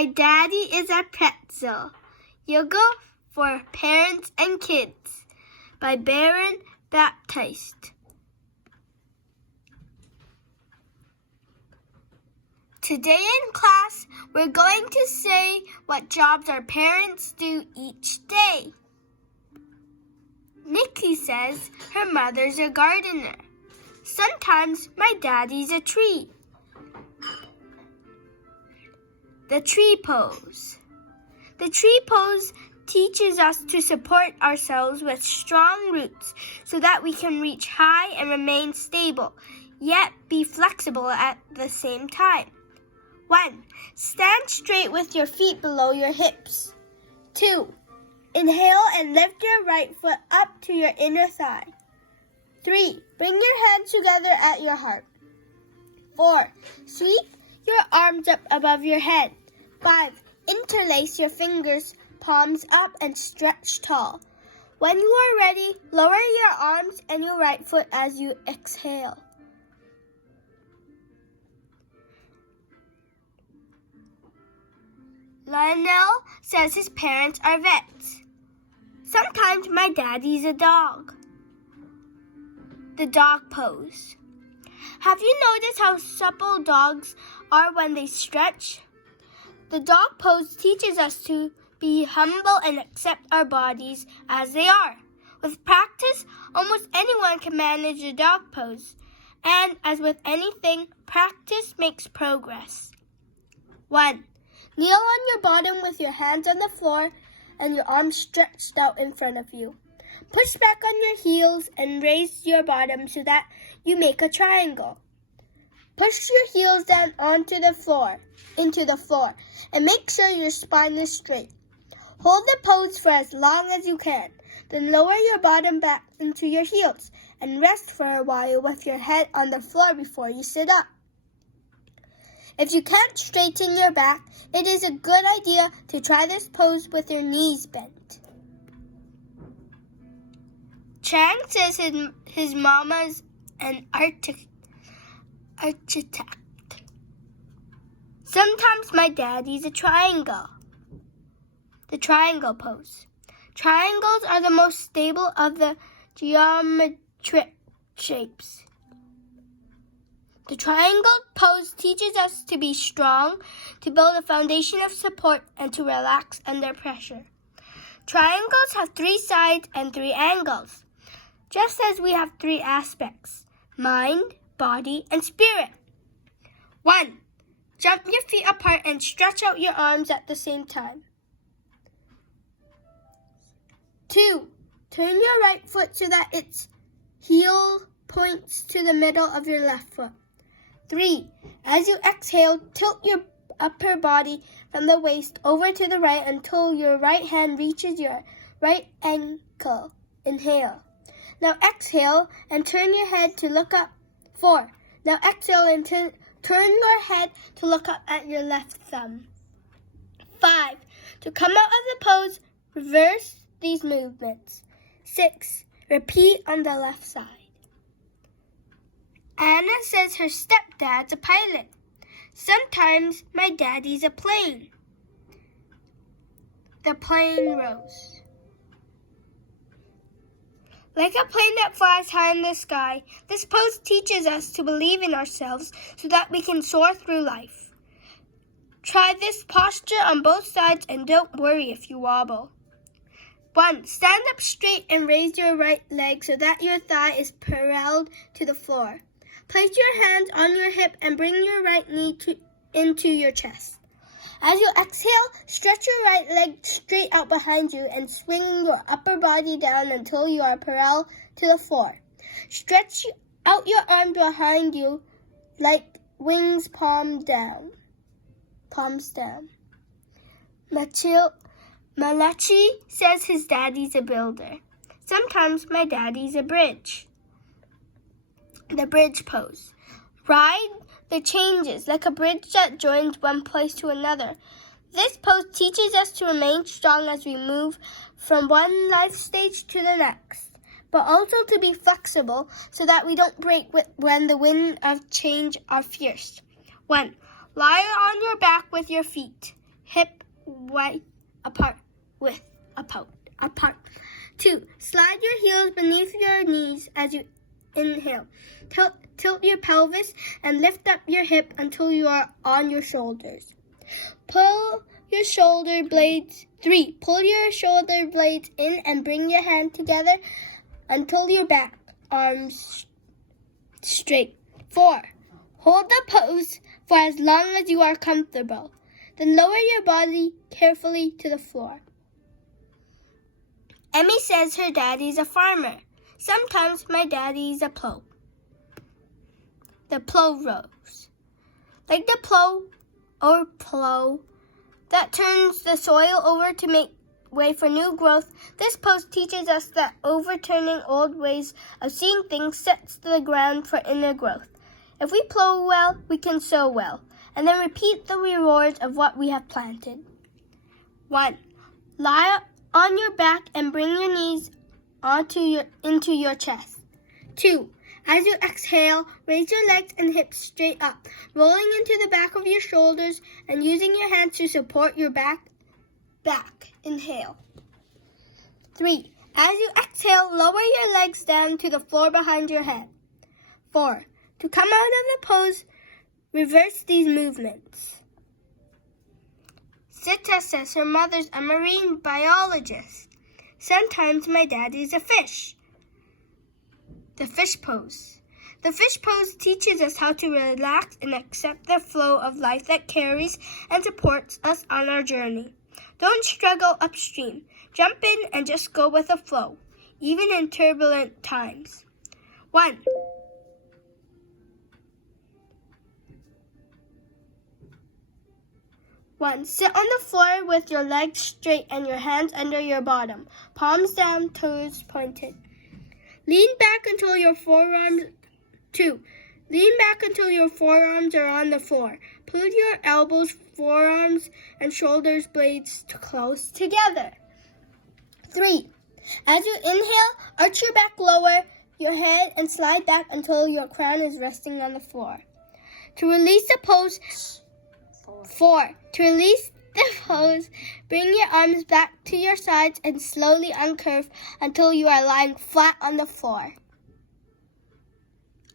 My Daddy is a Pretzel. Yoga for Parents and Kids by Baron Baptiste. Today in class, we're going to say what jobs our parents do each day. Nikki says her mother's a gardener. Sometimes my daddy's a tree. The tree pose. The tree pose teaches us to support ourselves with strong roots so that we can reach high and remain stable, yet be flexible at the same time. 1. Stand straight with your feet below your hips. 2. Inhale and lift your right foot up to your inner thigh. 3. Bring your hands together at your heart. 4. Sweep your arms up above your head. 5. Interlace your fingers, palms up, and stretch tall. When you are ready, lower your arms and your right foot as you exhale. Lionel says his parents are vets. Sometimes my daddy's a dog. The dog pose. Have you noticed how supple dogs are when they stretch? The dog pose teaches us to be humble and accept our bodies as they are. With practice, almost anyone can manage a dog pose. And as with anything, practice makes progress. 1. Kneel on your bottom with your hands on the floor and your arms stretched out in front of you. Push back on your heels and raise your bottom so that you make a triangle. Push your heels down into the floor, and make sure your spine is straight. Hold the pose for as long as you can. Then lower your bottom back into your heels and rest for a while with your head on the floor before you sit up. If you can't straighten your back, it is a good idea to try this pose with your knees bent. Chang says his mama's an architect. Sometimes my daddy's a triangle. The triangle pose. Triangles are the most stable of the geometric shapes. The triangle pose teaches us to be strong, to build a foundation of support, and to relax under pressure. Triangles have 3 sides and 3 angles, just as we have 3 aspects: mind, body, and spirit. 1. Jump your feet apart and stretch out your arms at the same time. 2. Turn your right foot so that its heel points to the middle of your left foot. 3. As you exhale, tilt your upper body from the waist over to the right until your right hand reaches your right ankle. Inhale. Now exhale and turn your head to look up. 4. Now exhale and turn your head to look up at your left thumb. 5. To come out of the pose, reverse these movements. 6. Repeat on the left side. Anna says her stepdad's a pilot. Sometimes my daddy's a plane. The plane rose. Like a plane that flies high in the sky, this pose teaches us to believe in ourselves so that we can soar through life. Try this posture on both sides and don't worry if you wobble. 1. Stand up straight and raise your right leg so that your thigh is parallel to the floor. Place your hands on your hip and bring your right knee into your chest. As you exhale, stretch your right leg straight out behind you and swing your upper body down until you are parallel to the floor. Stretch out your arms behind you like wings, palms down. Malachi says his daddy's a builder. Sometimes my daddy's a bridge. The bridge pose. Ride the changes like a bridge that joins one place to another. This pose teaches us to remain strong as we move from one life stage to the next, but also to be flexible so that we don't break when the wind of change are fierce. 1. Lie on your back with your feet hip width apart with apart. 2. Slide your heels beneath your knees as you inhale. Tilt your pelvis and lift up your hip until you are on your shoulders. Pull your shoulder blades. 3. Pull your shoulder blades in and bring your hand together until your back arms straight. 4. Hold the pose for as long as you are comfortable. Then lower your body carefully to the floor. Emmy says her daddy's a farmer. Sometimes my daddy's a plow. The plow rows. Like the plow that turns the soil over to make way for new growth, this pose teaches us that overturning old ways of seeing things sets the ground for inner growth. If we plow well, we can sow well, and then repeat the rewards of what we have planted. 1. Lie on your back and bring your knees into your chest. 2. As you exhale, raise your legs and hips straight up, rolling into the back of your shoulders and using your hands to support your back. Inhale. 3. As you exhale, lower your legs down to the floor behind your head. 4. To come out of the pose, reverse these movements. Sita says her mother's a marine biologist. Sometimes my daddy's a fish. The fish pose. The fish pose teaches us how to relax and accept the flow of life that carries and supports us on our journey. Don't struggle upstream. Jump in and just go with the flow, even in turbulent times. 1. Sit on the floor with your legs straight and your hands under your bottom, palms down, toes pointed. Lean back until your forearms. 2. Lean back until your forearms are on the floor. Pull your elbows, forearms, and shoulders blades close together. 3. As you inhale, arch your back, lower your head, and slide back until your crown is resting on the floor. To release the pose. 4. To release the pose, bring your arms back to your sides and slowly uncurve until you are lying flat on the floor.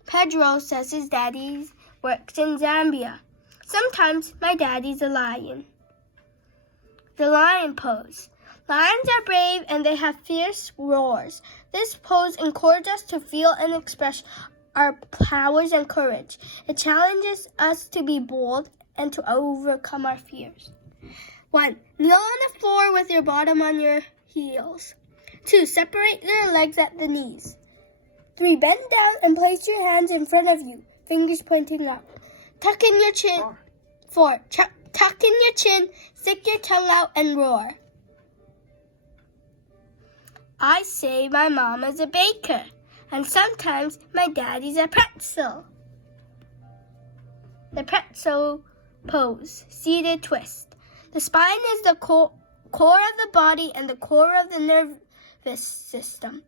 Pedro says his daddy works in Zambia. Sometimes my daddy's a lion. The lion pose. Lions are brave and they have fierce roars. This pose encourages us to feel and express our powers and courage. It challenges us to be bold and to overcome our fears. 1. Kneel on the floor with your bottom on your heels. 2. Separate your legs at the knees. 3. Bend down and place your hands in front of you, fingers pointing up. Tuck in your chin. 4. Tuck in your chin, stick your tongue out and roar. I say my mom is a baker, and sometimes my daddy's a pretzel. The pretzel pose, seated twist. The spine is the core of the body and the core of the nervous system.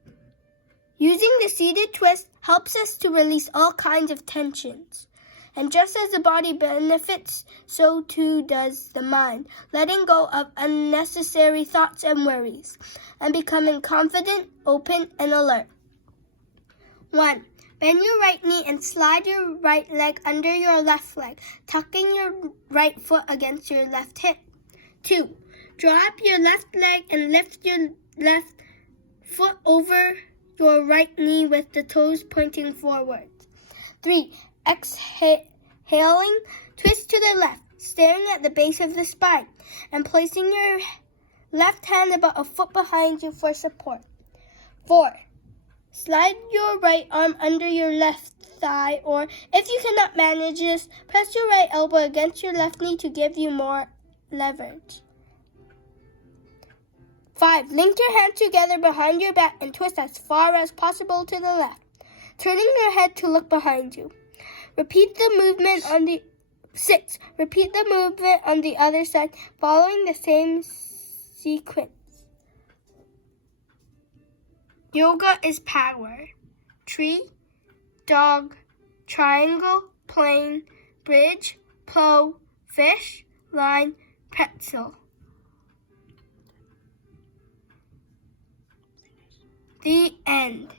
Using the seated twist helps us to release all kinds of tensions. And just as the body benefits, so too does the mind, letting go of unnecessary thoughts and worries, and becoming confident, open, and alert. 1. Bend your right knee and slide your right leg under your left leg, tucking your right foot against your left hip. 2. Draw up your left leg and lift your left foot over your right knee with the toes pointing forward. 3. Exhaling, twist to the left, staring at the base of the spine, and placing your left hand about a foot behind you for support. 4. Slide your right arm under your left thigh, or if you cannot manage this, press your right elbow against your left knee to give you more leverage. 5. Link your hands together behind your back and twist as far as possible to the left, turning your head to look behind you. Repeat the movement on the 6. Repeat the movement on the other side, following the same sequence. Yoga is power. Tree, dog, triangle, plane, bridge, plow, fish, line, pretzel. The end.